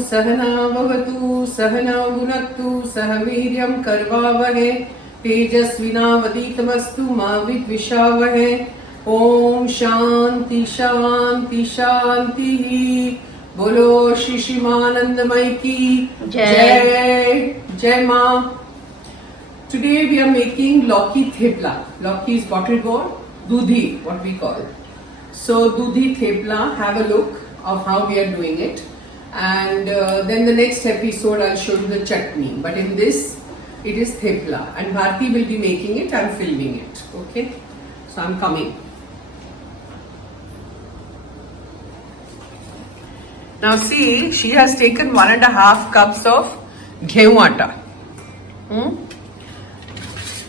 सहना भवतु सहनौ भुनक्तु सह वीर्यं करवावहै तेजस्विनावधीतमस्तु मा विद्विषावहै। ओम शांति शांति शांति। बोलो श्री शिवानंदमय की जय जय माँ। Today we are making Lauki thepla. Lauki is bottle gourd, dudhi, what we call. So dudhi thepla, have a look of how we are doing it. And then the next episode I'll show you the chutney. But in this, it is thepla. And Bharti will be making it, I'm filming it. Okay? So I'm coming. Now see, she has taken 1.5 cups of gehu atta.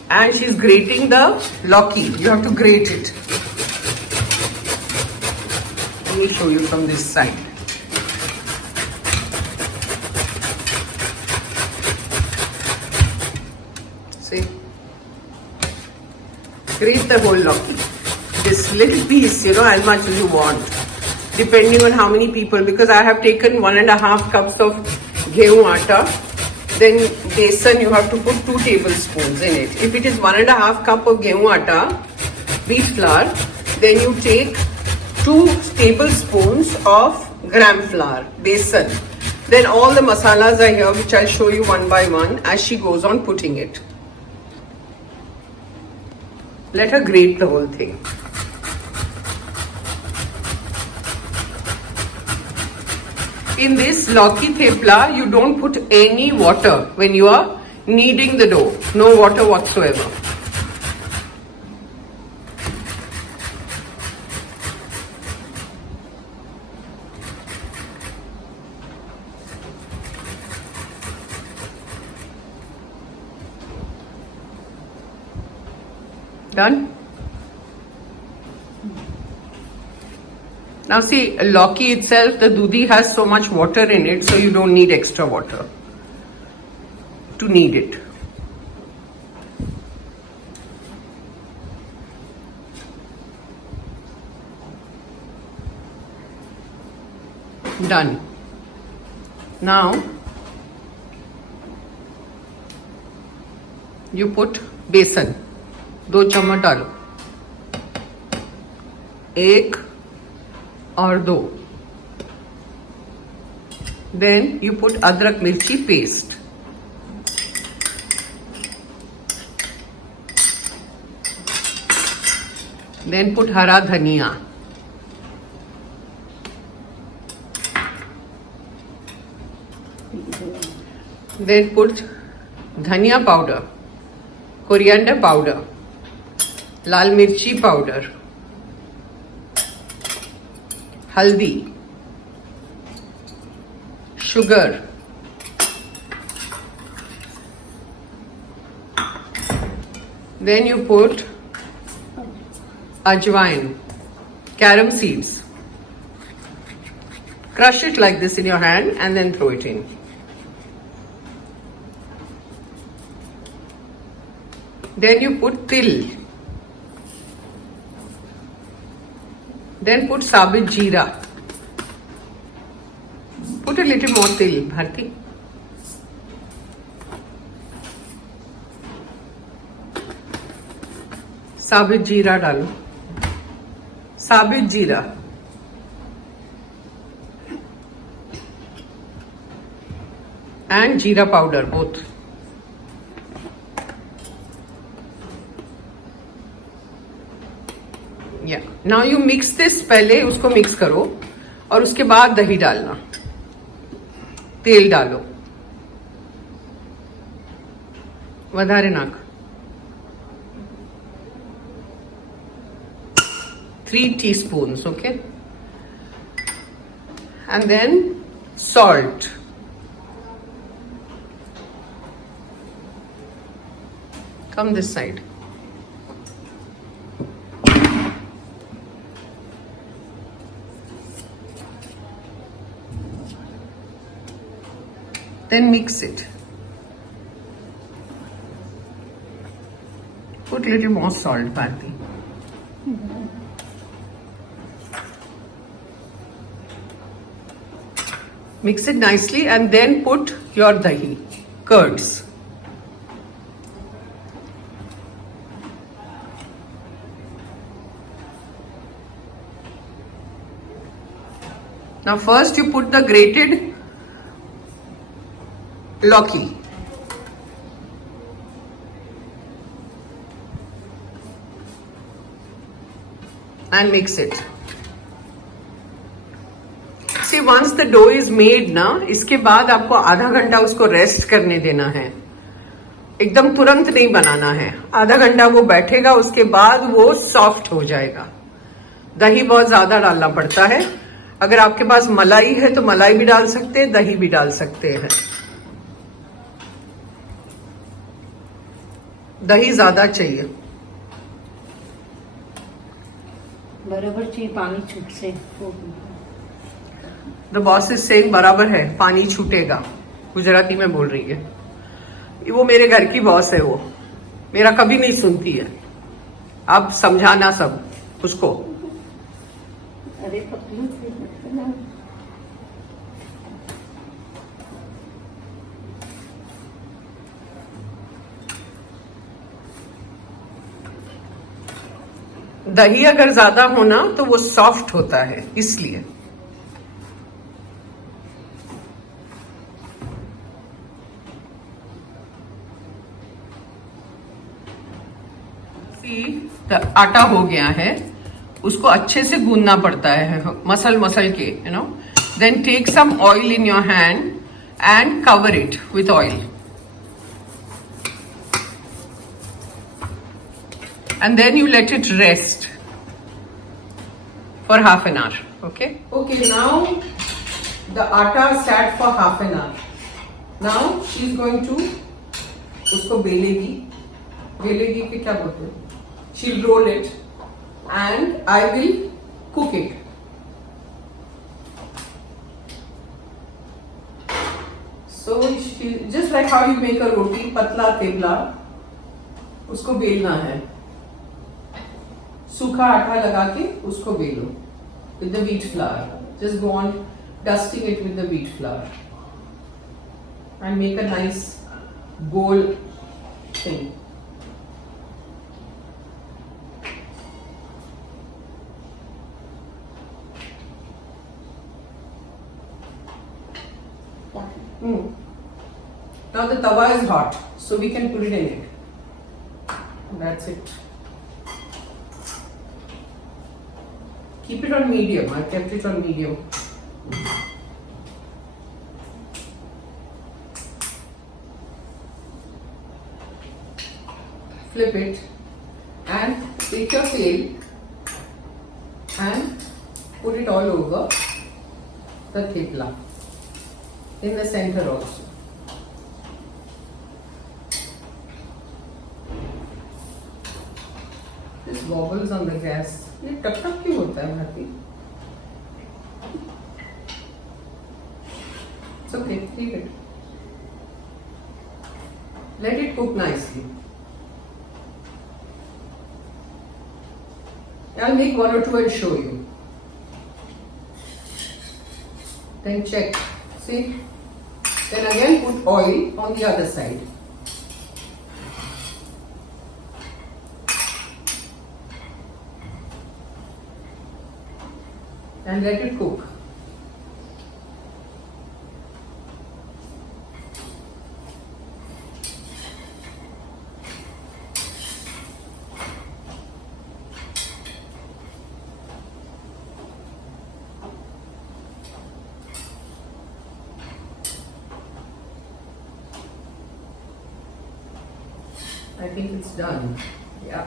And she's grating the lauki. You have to grate it. Let me show you from this side. See? Grate the whole lauki. This little piece, as much as you want. Depending on how many people. Because I have taken 1.5 cups of gehu atta. Then besan, you have to put 2 tablespoons in it. If it is 1.5 cup of gehu atta, wheat flour, then you take 2 tablespoons of gram flour, besan. Then all the masalas are here, which I'll show you one by one as she goes on putting it. Let her grate the whole thing. In this lauki thepla, you don't put any water when you are kneading the dough. No water whatsoever. Done? Now see, lauki itself, the dudhi has so much water in it, so you don't need extra water to knead it. Done. Now, you put besan. 2 चम्मच डालो, 1 और 2. Then you put adrak mirchi paste. Then put hara dhania. Then put dhania powder, coriander powder, लाल मिर्ची powder, हल्दी, sugar, then you put ajwain, carom seeds. Crush it like this in your hand and then throw it in. Then you put til. Then put sabit jeera. Put a little more til, Bharti. Sabit jeera डालो. Sabit jeera. And jeera powder, both. Yeah. Now you mix this. पहले उसको mix करो और उसके बाद दही डालना, तेल डालो, વધારે નાખ, 3 teaspoons, okay? And then salt. Come this side. Then mix it. Put little more salt, Bharti. Mix it nicely and then put your dahi, curds. Now first you put the grated lauki. And mix it. See, once the dough is made ना, इसके बाद आपको आधा घंटा उसको rest करने देना है. एकदम तुरंत नहीं बनाना है. आधा घंटा वो बैठेगा, उसके बाद वो सॉफ्ट हो जाएगा. दही बहुत ज्यादा डालना पड़ता है. अगर आपके पास मलाई है तो मलाई भी डाल सकते हैं, दही भी डाल सकते हैं. दही ज्यादा चाहिए. बराबर चाहिए, पानी छूट से. द बॉस इज सेइंग बराबर है, पानी छूटेगा. गुजराती में बोल रही है. वो मेरे घर की बॉस है, वो मेरा कभी नहीं सुनती है. आप समझाना सब उसको. अरे पतलू से दही अगर ज्यादा होना तो वो सॉफ्ट होता है, इसलिए. आटा हो गया है, उसको अच्छे से गूंदना पड़ता है, मसल मसल के, you know. Then take some oil in your hand and cover it with oil. And then you let it rest for half an hour. Okay? Okay, now the atta sat for half an hour. Now she's going to उसको बेलेगी कि क्या बोलते हैं? She'll roll it and I will cook it. So she, just like how you make a roti, पतला थेपला, उसको बेलना है. सूखा आटा लगा के उसको बेलो with the wheat flour. Just go on dusting it with the wheat flour and make a nice goal thing. Now the tawa is hot, so we can put it in it. That's it. Keep it on medium. I kept it on medium. Flip it and take your tail and put it all over the thepla in the center also. This wobbles on the gas. ये टक टक क्यों होता है Bharti? It's okay, leave it. Let it cook nicely. I'll make one or two and show you. Then check. See? Then again put oil on the other side. And let it cook. I think it's done. Yeah.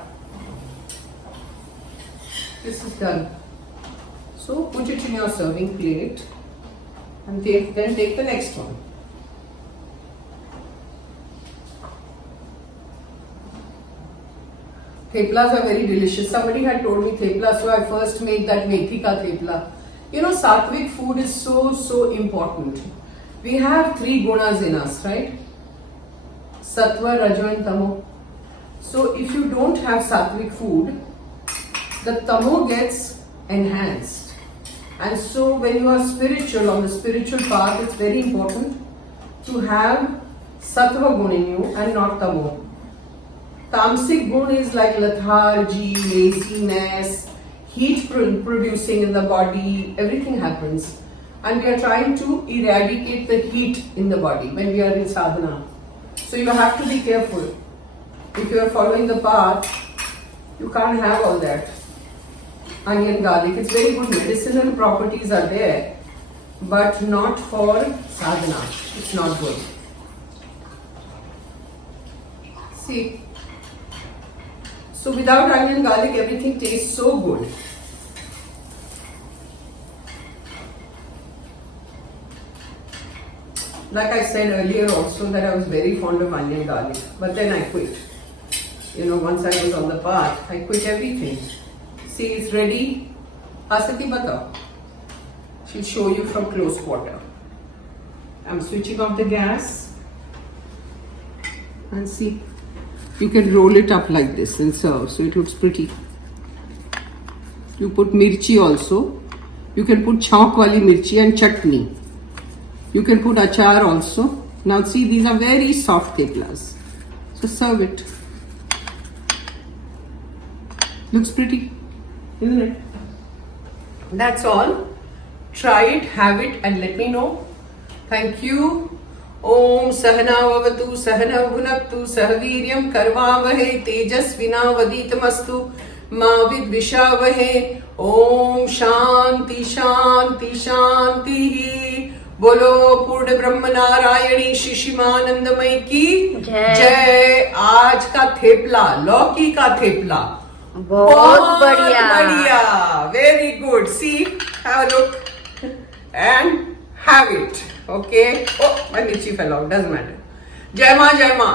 This is done. So put it in your serving plate and then take the next one. Theplas are very delicious. Somebody had told me thepla, so I first made that methi ka thepla. You know, sattvic food is so important. We have 3 gunas in us, right? Sattva, Rajo and Tamo. So if you don't have sattvic food, the Tamo gets enhanced. And so when you are spiritual, on the spiritual path, it's very important to have sattva gun in you and not tamo. Tamasic gun is like lethargy, laziness, heat producing in the body, everything happens. And we are trying to eradicate the heat in the body when we are in sadhana. So you have to be careful. If you are following the path, you can't have all that. Onion, garlic, it's very good. Medicinal properties are there, but not for sadhana. It's not good. See, so without onion, garlic, everything tastes so good. Like I said earlier also that I was very fond of onion, garlic, but then I quit. Once I was on the path, I quit everything. See, it's ready. Asati batao. She'll show you from close quarter. I'm switching off the gas. And see, you can roll it up like this and serve, so it looks pretty. You put mirchi also. You can put chauk wali mirchi and chutney. You can put achar also. Now see, these are very soft theplas. So serve it. Looks pretty, isn't it? That's all. Try it, have it, and let me know. Thank you. Om Sahana Vavatu Sahana Bhunaktu Sahaviryam Karvavahe Tejasvina Vaditamastu Ma Vidvishavahe. Om Shanti Shanti Shanti. बोलो पूर्ण ब्रह्म नारायणी शिशिमानंदमय की जय। आज का थेपला, लौकी का थेपला बहुत बढ़िया। Very good. See, have a look and have it. Okay. Oh, my mirchi fell out, doesn't matter. जय मां, जय मां।